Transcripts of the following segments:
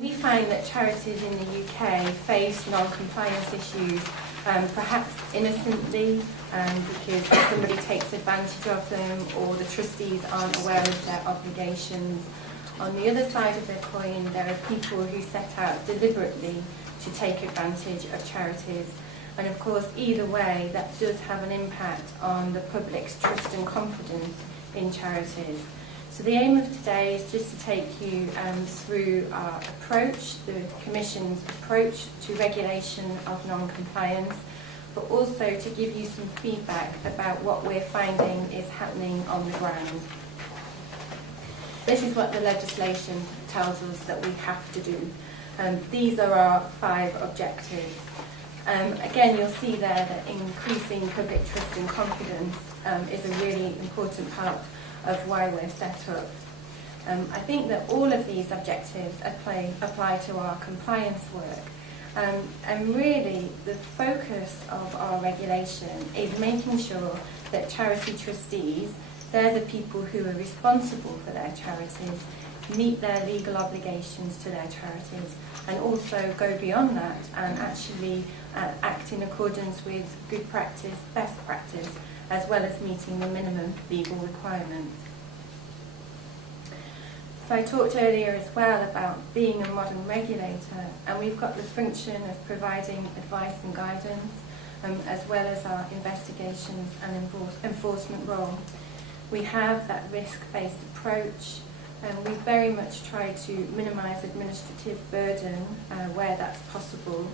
We find that charities in the UK face non-compliance issues perhaps innocently because somebody takes advantage of them or the trustees aren't aware of their obligations. On the other side of the coin, there are people who set out deliberately to take advantage of charities. And of course, either way, that does have an impact on the public's trust and confidence in charities. So the aim of today is just to take you through our approach, the Commission's approach to regulation of non-compliance, but also to give you some feedback about what we're finding is happening on the ground. This is what the legislation tells us that we have to do. These are our 5 objectives. Again, you'll see there that increasing public trust and confidence is a really important part of why we're set up. I think that all of these objectives apply to our compliance work. And really, the focus of our regulation is making sure that charity trustees, they're the people who are responsible for their charities, meet their legal obligations to their charities, and also go beyond that and actually act in accordance with good practice, best practice, as well as meeting the minimum legal requirements. So I talked earlier as well about being a modern regulator, and we've got the function of providing advice and guidance, as well as our investigations and enforcement role. We have that risk-based approach, and we very much try to minimise administrative burden where that's possible.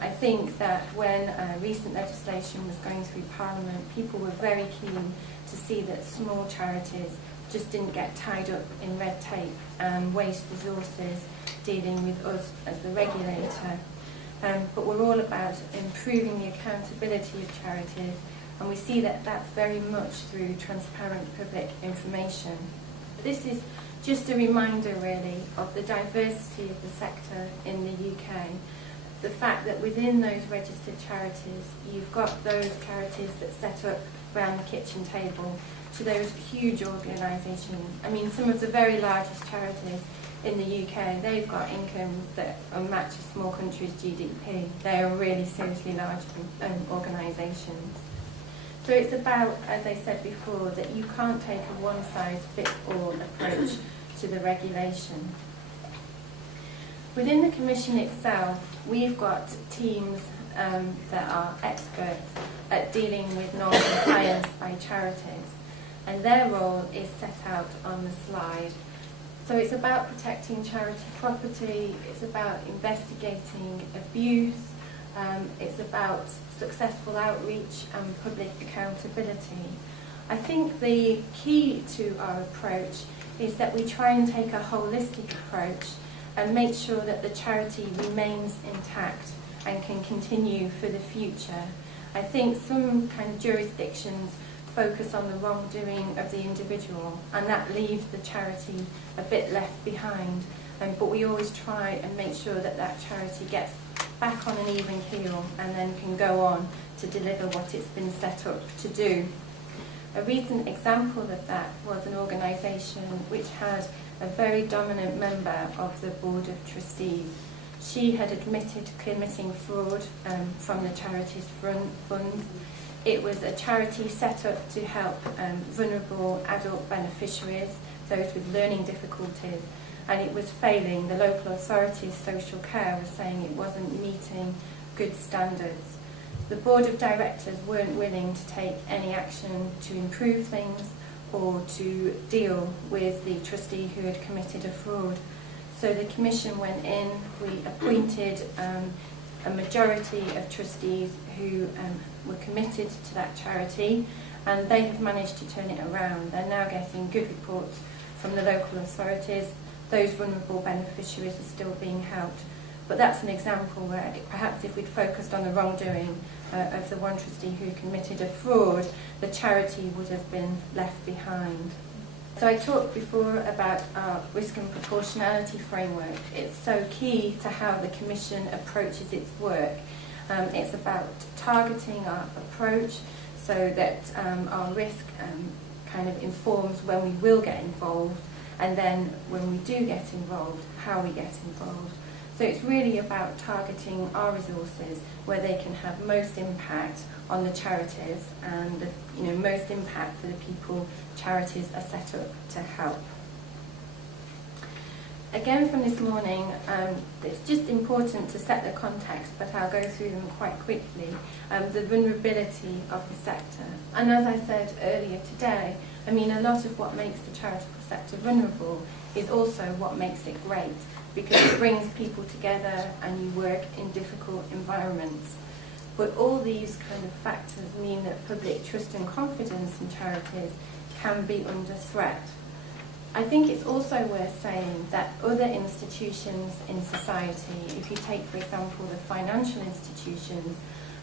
I think that when recent legislation was going through Parliament, people were very keen to see that small charities just didn't get tied up in red tape and waste resources dealing with us as the regulator. But we're all about improving the accountability of charities, and we see that that's very much through transparent public information. This is just a reminder really of the diversity of the sector in the UK. The fact that within those registered charities, you've got those charities that set up around the kitchen table to those huge organisations. I mean, some of the very largest charities in the UK, they've got incomes that match a small country's GDP. They are really seriously large organisations. So it's about, as I said before, that you can't take a one-size-fits-all approach to the regulation. Within the Commission itself, we've got teams that are experts at dealing with non-compliance by charities, and their role is set out on the slide. So it's about protecting charity property, it's about investigating abuse, it's about successful outreach and public accountability. I think the key to our approach is that we try and take a holistic approach and make sure that the charity remains intact and can continue for the future. I think some kind of jurisdictions focus on the wrongdoing of the individual, and that leaves the charity a bit left behind. But we always try and make sure that that charity gets back on an even keel and then can go on to deliver what it's been set up to do. A recent example of that was an organisation which had a very dominant member of the Board of Trustees. She had admitted to committing fraud from the charity's funds. It was a charity set up to help vulnerable adult beneficiaries, those with learning difficulties, and it was failing. The local authority's social care was saying it wasn't meeting good standards. The board of directors weren't willing to take any action to improve things or to deal with the trustee who had committed a fraud. So the Commission went in, we appointed a majority of trustees who were committed to that charity, and they have managed to turn it around. They're now getting good reports from the local authorities. Those vulnerable beneficiaries are still being helped. But that's an example where perhaps if we'd focused on the wrongdoing of the one trustee who committed a fraud, the charity would have been left behind. So I talked before about our risk and proportionality framework. It's so key to how the Commission approaches its work. It's about targeting our approach so that our risk kind of informs when we will get involved, and then when we do get involved, how we get involved. So it's really about targeting our resources where they can have most impact on the charities and most impact for the people charities are set up to help. Again from this morning, it's just important to set the context, but I'll go through them quite quickly. The vulnerability of the sector. And as I said earlier today, a lot of what makes the charitable sector vulnerable is also what makes it great, because it brings people together and you work in difficult environments. But all these kind of factors mean that public trust and confidence in charities can be under threat. I think it's also worth saying that other institutions in society, if you take, for example, the financial institutions,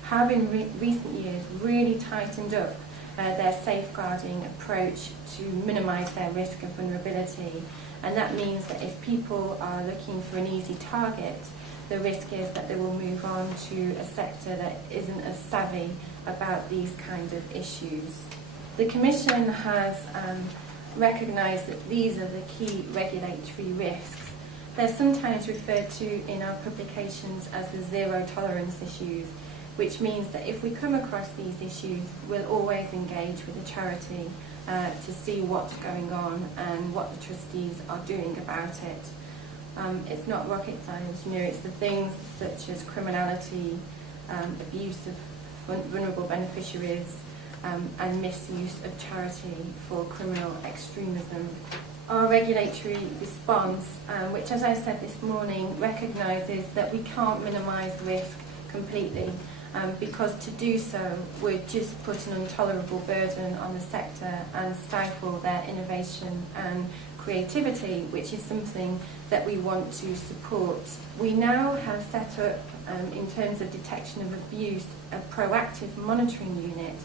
have in recent years really tightened up their safeguarding approach to minimise their risk of vulnerability. And that means that if people are looking for an easy target, the risk is that they will move on to a sector that isn't as savvy about these kind of issues. The Commission has recognised that these are the key regulatory risks. They're sometimes referred to in our publications as the zero tolerance issues, which means that if we come across these issues, we'll always engage with the charity to see what's going on and what the trustees are doing about it. It's not rocket science, it's the things such as criminality, abuse of vulnerable beneficiaries, and misuse of charity for criminal extremism. Our regulatory response, which as I said this morning, recognises that we can't minimise risk completely, because to do so would just put an intolerable burden on the sector and stifle their innovation and creativity, which is something that we want to support. We now have set up, in terms of detection of abuse, a proactive monitoring unit.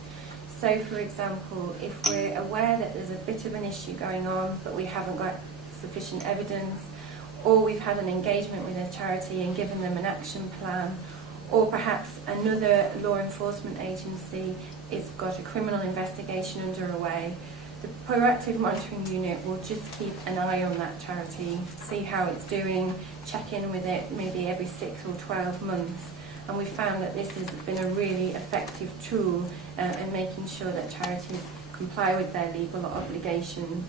So, for example, if we're aware that there's a bit of an issue going on, but we haven't got sufficient evidence, or we've had an engagement with a charity and given them an action plan, or perhaps another law enforcement agency has got a criminal investigation underway, the proactive monitoring unit will just keep an eye on that charity, see how it's doing, check in with it maybe every 6 or 12 months. And we found that this has been a really effective tool in making sure that charities comply with their legal obligations.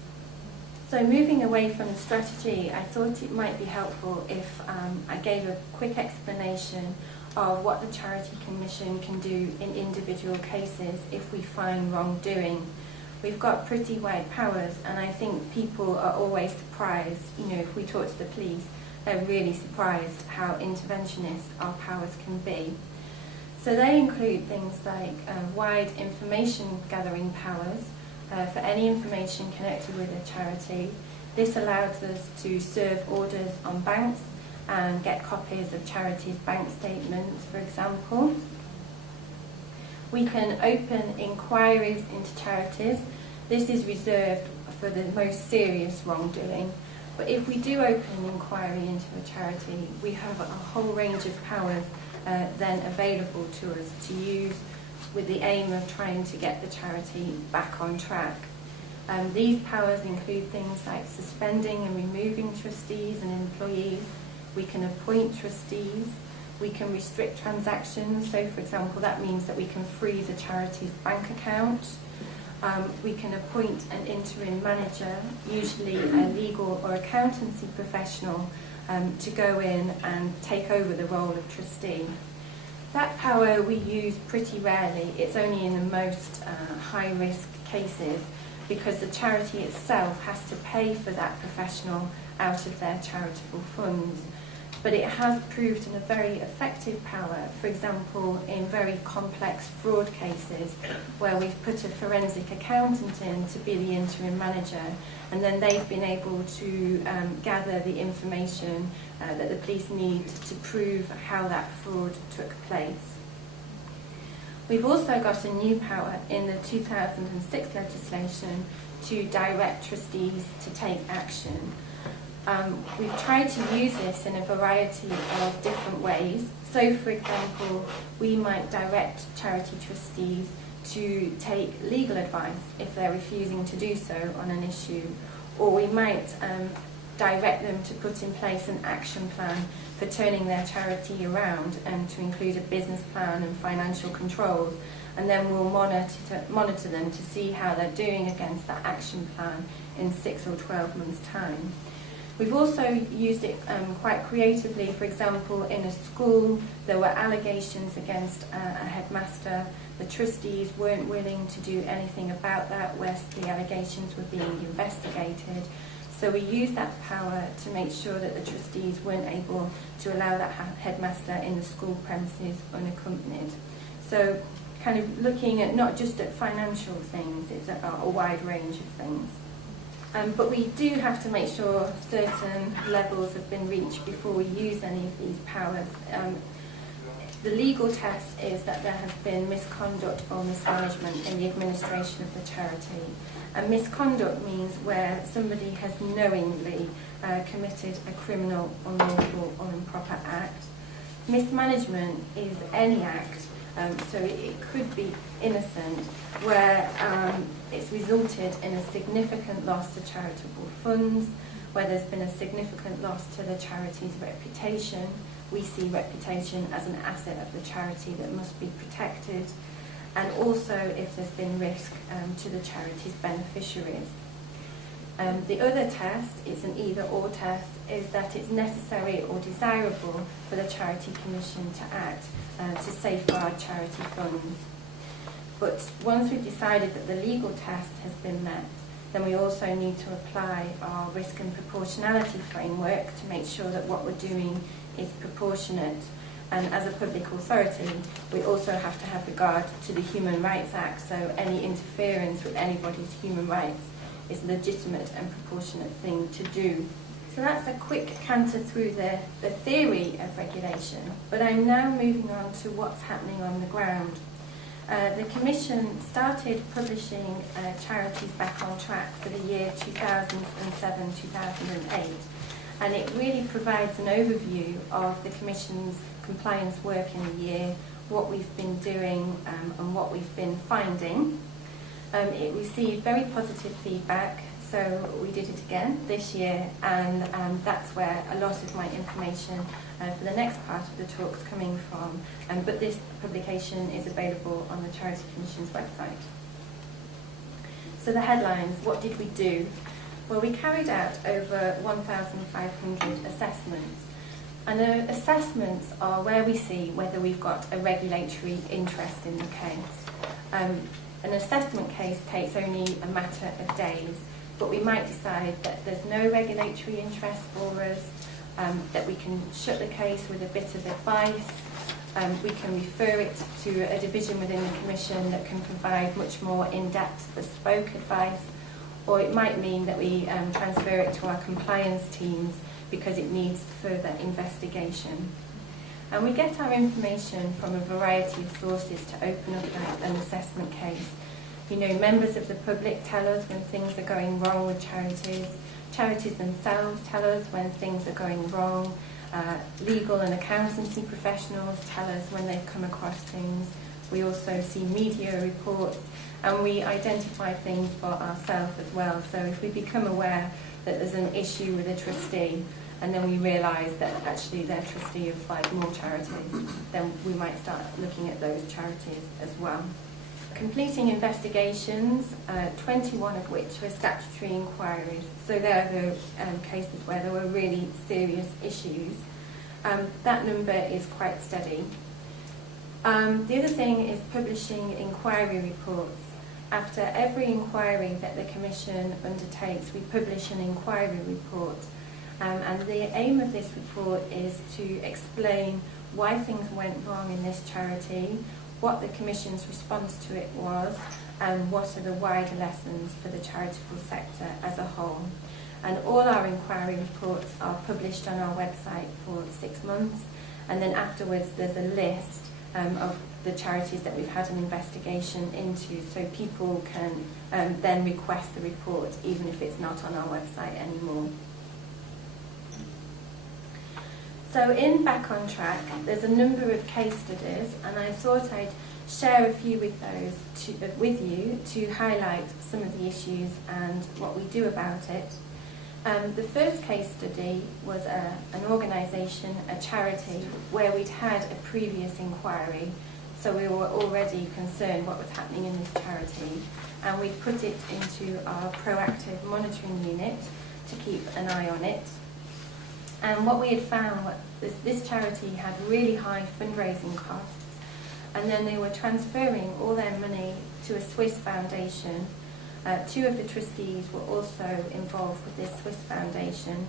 So moving away from the strategy, I thought it might be helpful if I gave a quick explanation of what the Charity Commission can do in individual cases if we find wrongdoing. We've got pretty wide powers, and I think people are always surprised, if we talk to the police, they're really surprised how interventionist our powers can be. So they include things like wide information gathering powers for any information connected with a charity. This allows us to serve orders on banks and get copies of charities' bank statements, for example. We can open inquiries into charities. This is reserved for the most serious wrongdoing. But if we do open an inquiry into a charity, we have a whole range of powers then available to us to use with the aim of trying to get the charity back on track. These powers include things like suspending and removing trustees and employees. We can appoint trustees. We can restrict transactions. So, for example, that means that we can freeze a charity's bank account. We can appoint an interim manager, usually a legal or accountancy professional, to go in and take over the role of trustee. That power we use pretty rarely. It's only in the most high-risk cases, because the charity itself has to pay for that professional out of their charitable funds. But it has proved a very effective power, for example, in very complex fraud cases where we've put a forensic accountant in to be the interim manager, and then they've been able to gather the information that the police need to prove how that fraud took place. We've also got a new power in the 2006 legislation to direct trustees to take action. We've tried to use this in a variety of different ways. So, for example, we might direct charity trustees to take legal advice if they're refusing to do so on an issue, or we might direct them to put in place an action plan for turning their charity around and to include a business plan and financial controls, and then we'll monitor them to see how they're doing against that action plan in 6 or 12 months' time. We've also used it quite creatively. For example, in a school, there were allegations against a headmaster. The trustees weren't willing to do anything about that, whilst the allegations were being investigated. So we used that power to make sure that the trustees weren't able to allow that headmaster in the school premises unaccompanied. So kind of looking at not just at financial things, it's a wide range of things. But we do have to make sure certain levels have been reached before we use any of these powers. The legal test is that there has been misconduct or mismanagement in the administration of the charity. And misconduct means where somebody has knowingly committed a criminal, unlawful or improper act. Mismanagement is any act, so it could be innocent, where it's resulted in a significant loss to charitable funds, where there's been a significant loss to the charity's reputation. We see reputation as an asset of the charity that must be protected, and also if there's been risk to the charity's beneficiaries. The other test, it's an either-or test, is that it's necessary or desirable for the Charity Commission to act to safeguard charity funds. But once we've decided that the legal test has been met, then we also need to apply our risk and proportionality framework to make sure that what we're doing is proportionate. And as a public authority, we also have to have regard to the Human Rights Act, so any interference with anybody's human rights is a legitimate and proportionate thing to do. So that's a quick canter through the theory of regulation, but I'm now moving on to what's happening on the ground. The Commission started publishing Charities Back on Track for the year 2007-2008, and it really provides an overview of the Commission's compliance work in the year, what we've been doing and what we've been finding. It received very positive feedback, so we did it again this year, and that's where a lot of my information for the next part of the talk is coming from. But this publication is available on the Charity Commission's website. So the headlines, what did we do? Well, we carried out over 1,500 assessments. And the assessments are where we see whether we've got a regulatory interest in the case. An assessment case takes only a matter of days, but we might decide that there's no regulatory interest for us, that we can shut the case with a bit of advice, we can refer it to a division within the Commission that can provide much more in-depth bespoke advice, or it might mean that we transfer it to our compliance teams because it needs further investigation. And we get our information from a variety of sources to open up an assessment case. You know, members of the public tell us when things are going wrong with charities. Charities themselves tell us when things are going wrong. Legal and accountancy professionals tell us when they've come across things. We also see media reports, and we identify things for ourselves as well. So if we become aware that there's an issue with a trustee, and then we realise that actually they're trustee of 5 more charities, then we might start looking at those charities as well. Completing investigations, 21 of which were statutory inquiries. So there are the cases where there were really serious issues. That number is quite steady. The other thing is publishing inquiry reports. After every inquiry that the Commission undertakes, we publish an inquiry report. And the aim of this report is to explain why things went wrong in this charity, what the Commission's response to it was, and what are the wider lessons for the charitable sector as a whole. And all our inquiry reports are published on our website for 6 months, and then afterwards there's a list of the charities that we've had an investigation into, so people can then request the report even if it's not on our website anymore. So in Back on Track, there's a number of case studies, and I thought I'd share a few with you to highlight some of the issues and what we do about it. The first case study was an organisation, a charity, where we'd had a previous inquiry, so we were already concerned what was happening in this charity, and we put it into our proactive monitoring unit to keep an eye on it. And what we had found was this charity had really high fundraising costs, and then they were transferring all their money to a Swiss foundation. Two of the trustees were also involved with this Swiss foundation,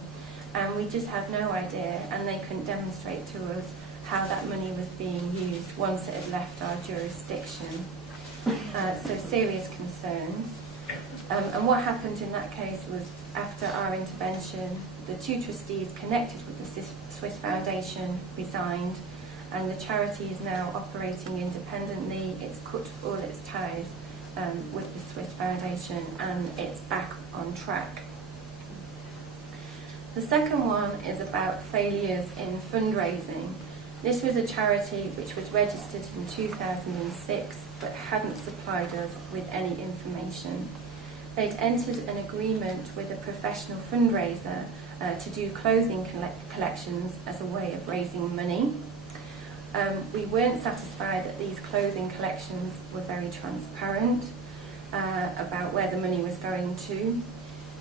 and we just had no idea, and they couldn't demonstrate to us how that money was being used once it had left our jurisdiction. So serious concerns. And what happened in that case was, after our intervention, the two trustees connected with the Swiss Foundation resigned, and the charity is now operating independently. It's cut all its ties with the Swiss Foundation, and it's back on track. The second one is about failures in fundraising. This was a charity which was registered in 2006 but hadn't supplied us with any information. They'd entered an agreement with a professional fundraiser to do clothing collections as a way of raising money. We weren't satisfied that these clothing collections were very transparent about where the money was going to.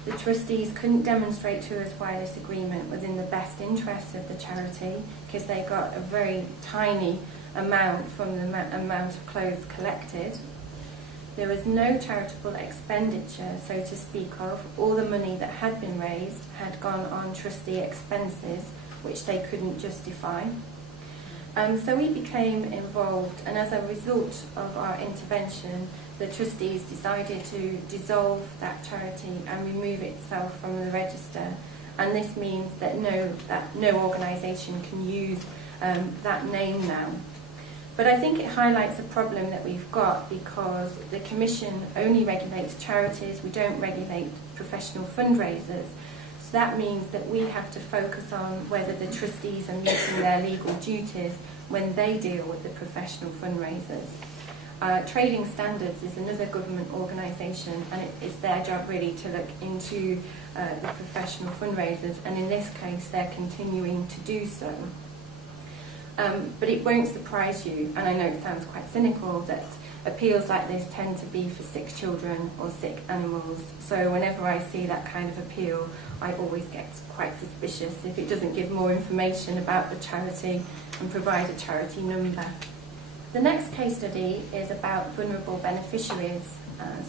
The trustees couldn't demonstrate to us why this agreement was in the best interest of the charity, because they got a very tiny amount from the amount of clothes collected. There was no charitable expenditure, so to speak of. All the money that had been raised had gone on trustee expenses, which they couldn't justify. So we became involved, and as a result of our intervention, the trustees decided to dissolve that charity and remove itself from the register. And this means that no organisation can use that name now. But I think it highlights a problem that we've got, because the Commission only regulates charities. We don't regulate professional fundraisers. So that means that we have to focus on whether the trustees are meeting their legal duties when they deal with the professional fundraisers. Trading Standards is another government organisation, and it's their job really to look into the professional fundraisers, and in this case they're continuing to do so. But it won't surprise you, and I know it sounds quite cynical, that appeals like this tend to be for sick children or sick animals. So whenever I see that kind of appeal, I always get quite suspicious if it doesn't give more information about the charity and provide a charity number. The next case study is about vulnerable beneficiaries,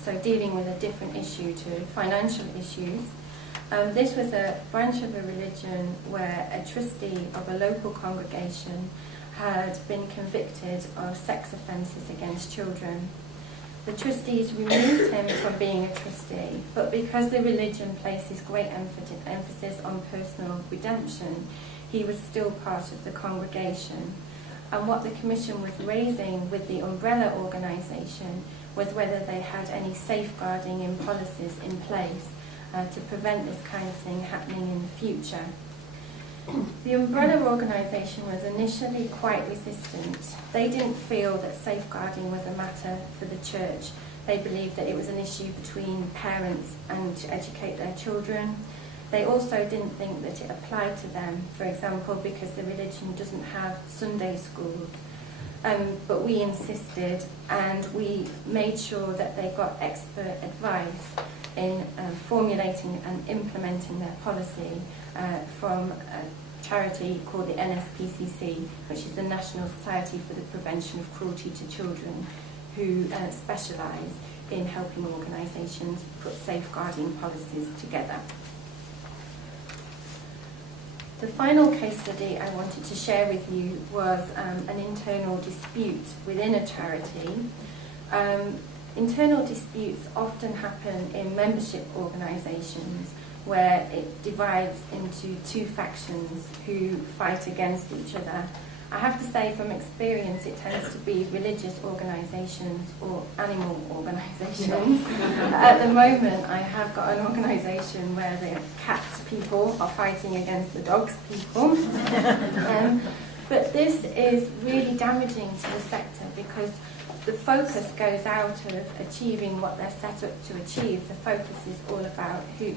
so dealing with a different issue to financial issues. This was a branch of a religion where a trustee of a local congregation had been convicted of sex offences against children. The trustees removed him from being a trustee, but because the religion places great emphasis on personal redemption, he was still part of the congregation. And what the Commission was raising with the umbrella organisation was whether they had any safeguarding and policies in place to prevent this kind of thing happening in the future. The umbrella organisation was initially quite resistant. They didn't feel that safeguarding was a matter for the church. They believed that it was an issue between parents and to educate their children. They also didn't think that it applied to them, for example, because the religion doesn't have Sunday schools. But we insisted, and we made sure that they got expert advice in formulating and implementing their policy from a charity called the NSPCC, which is the National Society for the Prevention of Cruelty to Children, who specialise in helping organisations put safeguarding policies together. The final case study I wanted to share with you was an internal dispute within a charity. Internal disputes often happen in membership organisations where it divides into two factions who fight against each other. I have to say from experience it tends to be religious organisations or animal organisations. At the moment I have got an organisation where the cats people are fighting against the dogs people. But this is really damaging to the sector because the focus goes out of achieving what they're set up to achieve. The focus is all about who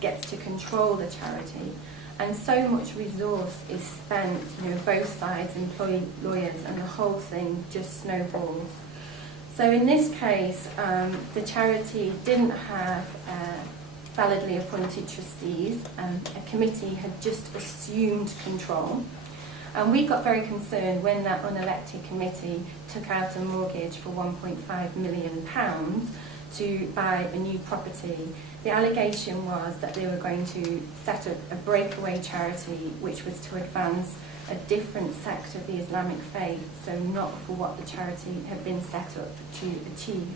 gets to control the charity. And so much resource is spent, both sides employ lawyers, and the whole thing just snowballs. So in this case, the charity didn't have validly appointed trustees. A committee had just assumed control. And we got very concerned when that unelected committee took out a mortgage for £1.5 million to buy a new property. The allegation was that they were going to set up a breakaway charity which was to advance a different sect of the Islamic faith, so not for what the charity had been set up to achieve.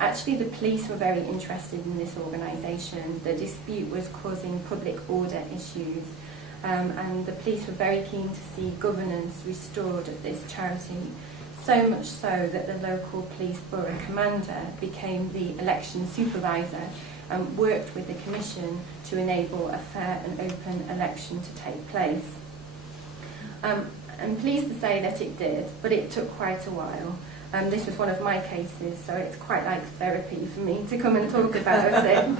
Actually, the police were very interested in this organisation. The dispute was causing public order issues, and the police were very keen to see governance restored at this charity. So much so that the local police borough commander became the election supervisor and worked with the commission to enable a fair and open election to take place. I'm pleased to say that it did, but it took quite a while. This was one of my cases, so it's quite like therapy for me to come and talk about it.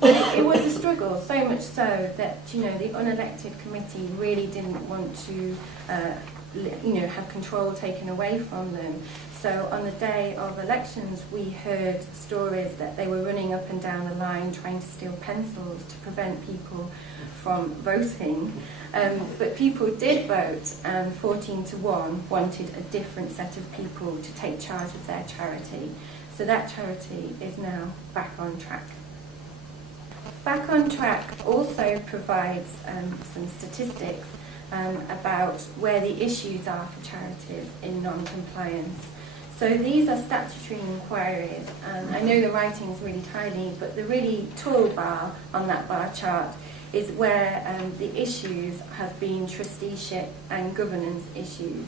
But it was a struggle, so much so that the unelected committee really didn't want to have control taken away from them. So on the day of elections, we heard stories that they were running up and down the line trying to steal pencils to prevent people from voting. But people did vote, and 14-1 wanted a different set of people to take charge of their charity. So that charity is now back on track. Back on Track also provides some statistics about where the issues are for charities in non-compliance. So these are statutory inquiries, and I know the writing is really tiny, but the really tall bar on that bar chart is where the issues have been trusteeship and governance issues.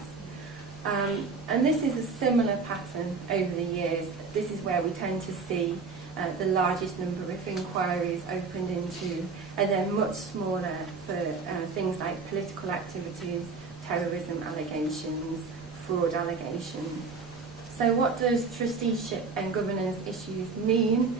And this is a similar pattern over the years. This is where we tend to see the largest number of inquiries opened into, and then much smaller for things like political activities, terrorism allegations, fraud allegations. So what does trusteeship and governance issues mean?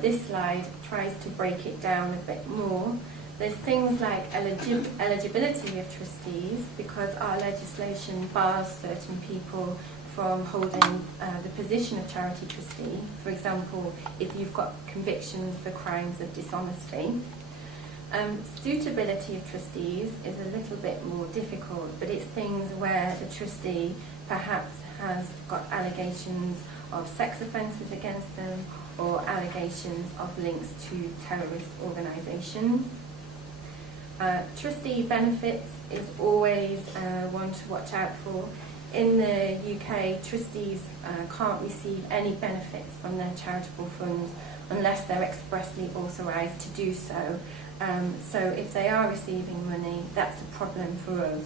This slide tries to break it down a bit more. There's things like eligibility of trustees, because our legislation bars certain people from holding the position of charity trustee. For example, if you've got convictions for crimes of dishonesty. Suitability of trustees is a little bit more difficult, but it's things where the trustee perhaps has got allegations of sex offences against them, or allegations of links to terrorist organisations. Trustee benefits is always one to watch out for. In the UK, trustees can't receive any benefits from their charitable funds unless they're expressly authorised to do so. So if they are receiving money, that's a problem for us.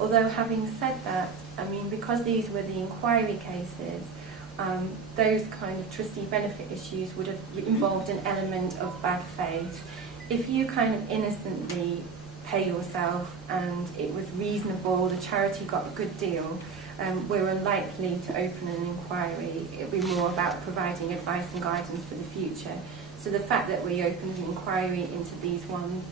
Although having said that, because these were the inquiry cases, those kind of trustee benefit issues would have involved an element of bad faith. If you kind of innocently pay yourself and it was reasonable, the charity got a good deal, we're unlikely to open an inquiry. It would be more about providing advice and guidance for the future. So the fact that we opened an inquiry into these ones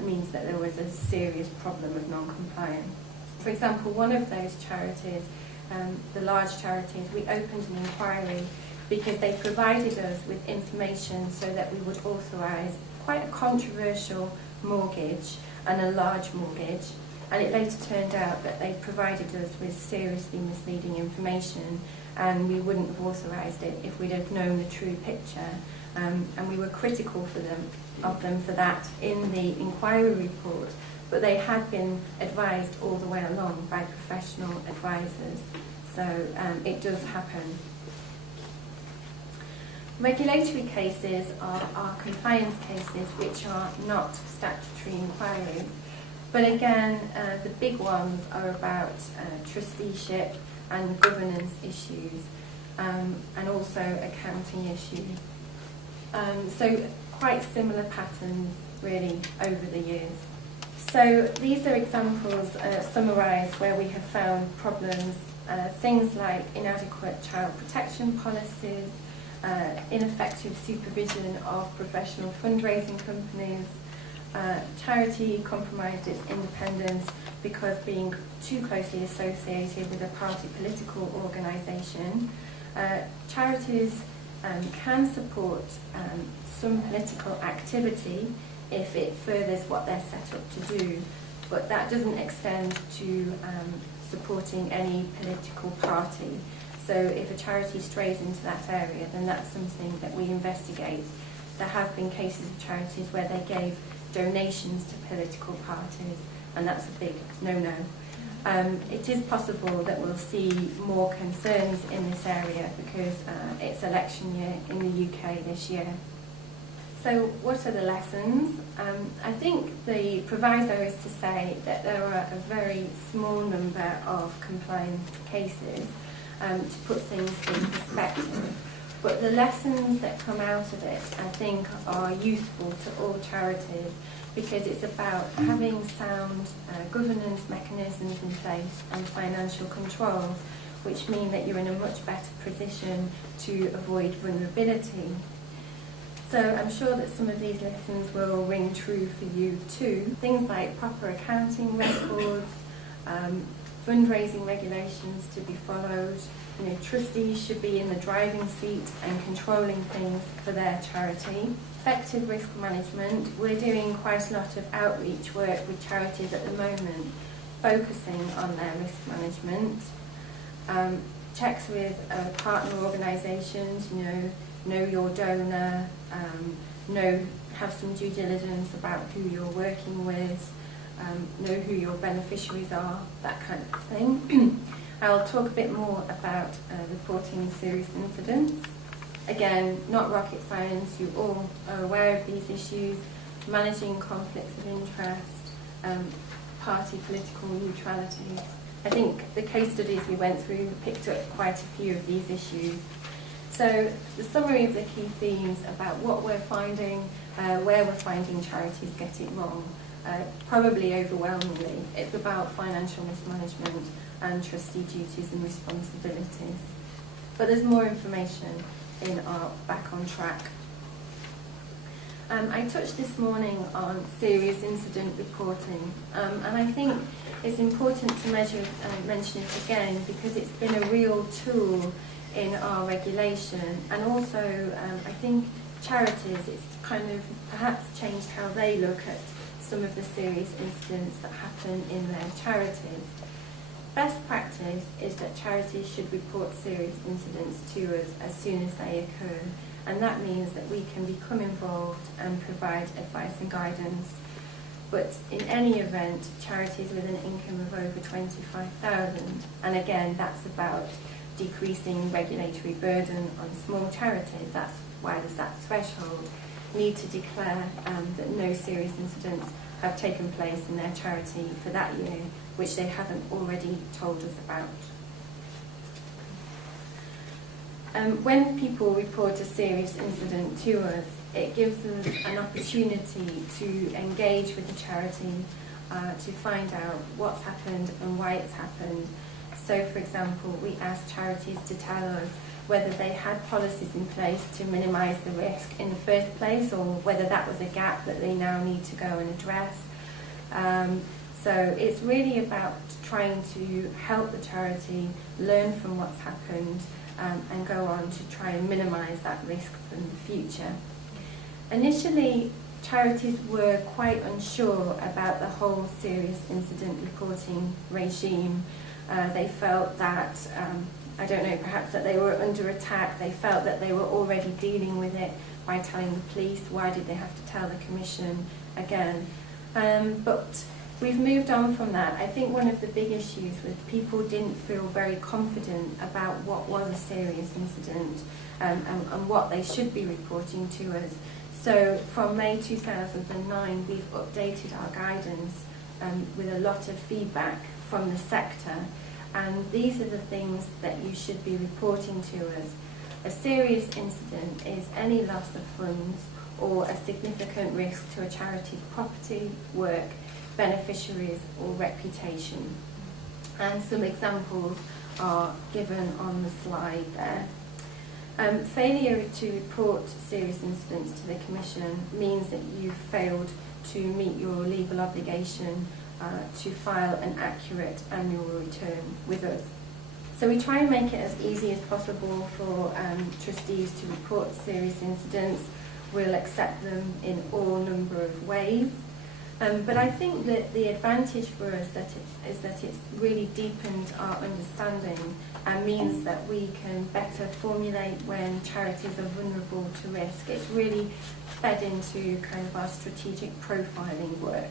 means that there was a serious problem of non-compliance. For example, one of those charities, the large charities, we opened an inquiry because they provided us with information so that we would authorise quite a controversial mortgage and a large mortgage, and it later turned out that they provided us with seriously misleading information, and we wouldn't have authorised it if we'd have known the true picture, and we were critical of them for that in the inquiry report, but they had been advised all the way along by professional advisors, so it does happen. Regulatory cases are compliance cases which are not statutory inquiries. But again, the big ones are about trusteeship and governance issues, and also accounting issues. So quite similar patterns really over the years. So these are examples summarised where we have found problems things like inadequate child protection policies, ineffective supervision of professional fundraising companies. Charity compromised its independence because being too closely associated with a party political organisation. Charities can support some political activity if it furthers what they're set up to do, but that doesn't extend to supporting any political party. So if a charity strays into that area, then that's something that we investigate. There have been cases of charities where they gave donations to political parties, and that's a big no-no. It is possible that we'll see more concerns in this area because it's election year in the UK this year. So what are the lessons? I think the proviso is to say that there are a very small number of compliance cases to put things in perspective. But the lessons that come out of it, I think, are useful to all charities because it's about having sound governance mechanisms in place and financial controls, which mean that you're in a much better position to avoid vulnerability. So I'm sure that some of these lessons will ring true for you too. Things like proper accounting records, fundraising regulations to be followed. You know, trustees should be in the driving seat and controlling things for their charity. Effective risk management. We're doing quite a lot of outreach work with charities at the moment, focusing on their risk management. Checks with partner organisations, know your donor, have some due diligence about who you're working with, know who your beneficiaries are, that kind of thing. I'll talk a bit more about reporting serious incidents. Again, not rocket science, you all are aware of these issues. Managing conflicts of interest, party political neutrality. I think the case studies we went through picked up quite a few of these issues. So the summary of the key themes about what we're finding, where we're finding charities get it wrong, probably overwhelmingly, it's about financial mismanagement and trustee duties and responsibilities. But there's more information in our Back on Track. I touched this morning on serious incident reporting, and I think it's important to mention it again because it's been a real tool in our regulation, and also I think charities, it's kind of perhaps changed how they look at some of the serious incidents that happen in their charities. Best practice is that charities should report serious incidents to us as soon as they occur, and that means that we can become involved and provide advice and guidance. But in any event, charities with an income of over 25,000, and again that's about decreasing regulatory burden on small charities, that's why there's that threshold, need to declare that no serious incidents have taken place in their charity for that year, which they haven't already told us about. When people report a serious incident to us, it gives us an opportunity to engage with the charity, to find out what's happened and why it's happened. So, for example, we asked charities to tell us whether they had policies in place to minimise the risk in the first place, or whether that was a gap that they now need to go and address. So it's really about trying to help the charity learn from what's happened and go on to try and minimise that risk from the future. Initially, charities were quite unsure about the whole serious incident reporting regime. They felt that, I don't know, perhaps that they were under attack. They felt that they were already dealing with it by telling the police. Why did they have to tell the Commission again? But we've moved on from that. I think one of the big issues was people didn't feel very confident about what was a serious incident and what they should be reporting to us. So from May 2009, we've updated our guidance with a lot of feedback from the sector, and these are the things that you should be reporting to us. A serious incident is any loss of funds or a significant risk to a charity's property, work, beneficiaries or reputation. And some examples are given on the slide there. Failure to report serious incidents to the Commission means that you've failed to meet your legal obligation to file an accurate annual return with us. So we try and make it as easy as possible for trustees to report serious incidents. We'll accept them in all number of ways. But I think that the advantage for us is that it's really deepened our understanding and means that we can better formulate when charities are vulnerable to risk. It's really fed into kind of our strategic profiling work.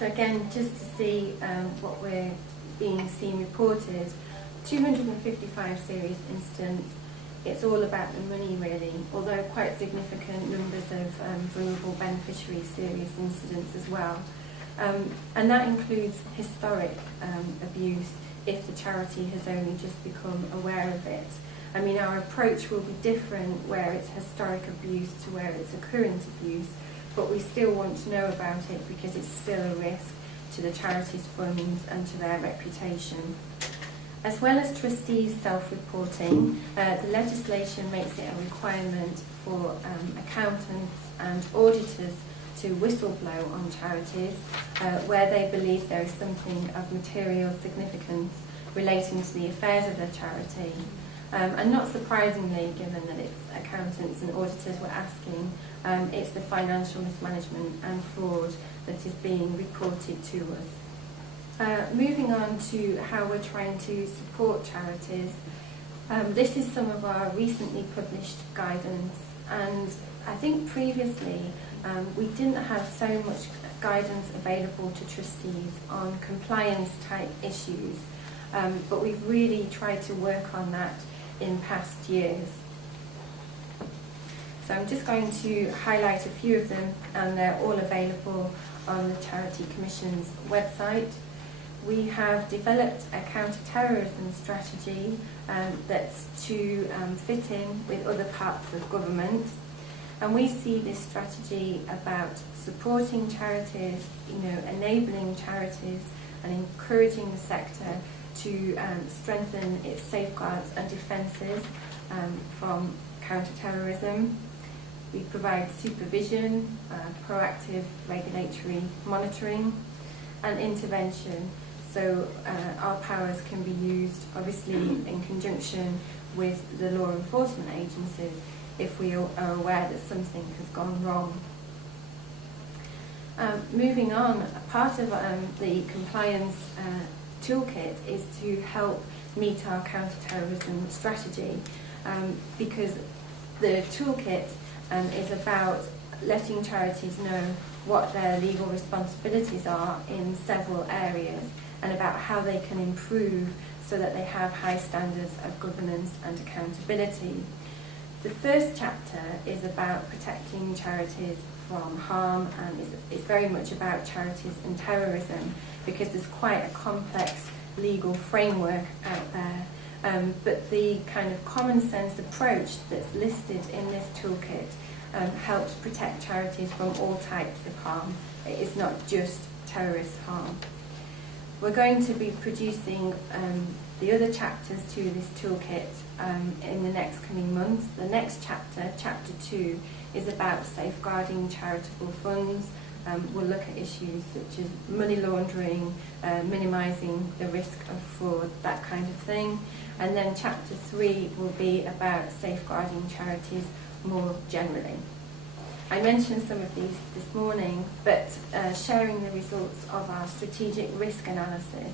So again, just to see what we're being seen reported, 255 serious incidents. It's all about the money really, although quite significant numbers of vulnerable beneficiary serious incidents as well. And that includes historic abuse if the charity has only just become aware of it. I mean, our approach will be different where it's historic abuse to where it's a current abuse, but we still want to know about it because it's still a risk to the charity's funds and to their reputation. As well as trustees self-reporting, the legislation makes it a requirement for accountants and auditors to whistleblow on charities where they believe there is something of material significance relating to the affairs of the charity. And not surprisingly, given that it's accountants and auditors we're asking, it's the financial mismanagement and fraud that is being reported to us. Moving on to how we're trying to support charities, this is some of our recently published guidance, and I think previously we didn't have so much guidance available to trustees on compliance type issues, but we've really tried to work on that in past years. So I'm just going to highlight a few of them, and they're all available on the Charity Commission's website. We have developed a counter-terrorism strategy that's to fit in with other parts of government, and we see this strategy about supporting charities, enabling charities and encouraging the sector to strengthen its safeguards and defences from counter-terrorism. We provide supervision, proactive regulatory monitoring and intervention. So our powers can be used, obviously, in conjunction with the law enforcement agencies if we are aware that something has gone wrong. Moving on, part of the compliance toolkit is to help meet our counter-terrorism strategy, because the toolkit is about letting charities know what their legal responsibilities are in several areas and about how they can improve so that they have high standards of governance and accountability. The first chapter is about protecting charities from harm, and it's very much about charities and terrorism because there's quite a complex legal framework out there. But the kind of common sense approach that's listed in this toolkit helps protect charities from all types of harm. It is not just terrorist harm. We're going to be producing the other chapters to this toolkit in the next coming months. The next chapter, chapter 2, is about safeguarding charitable funds. We'll look at issues such as money laundering, minimising the risk of fraud, that kind of thing. And then chapter 3 will be about safeguarding charities more generally. I mentioned some of these this morning, but sharing the results of our strategic risk analysis.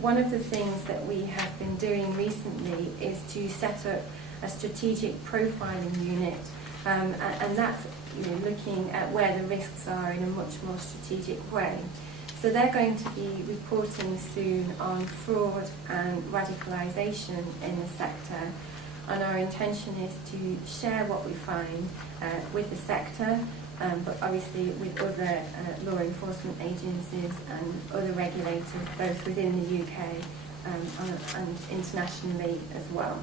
One of the things that we have been doing recently is to set up a strategic profiling unit, and that's looking at where the risks are in a much more strategic way. So they're going to be reporting soon on fraud and radicalisation in the sector, and our intention is to share what we find with the sector, but obviously with other law enforcement agencies and other regulators, both within the UK and internationally as well.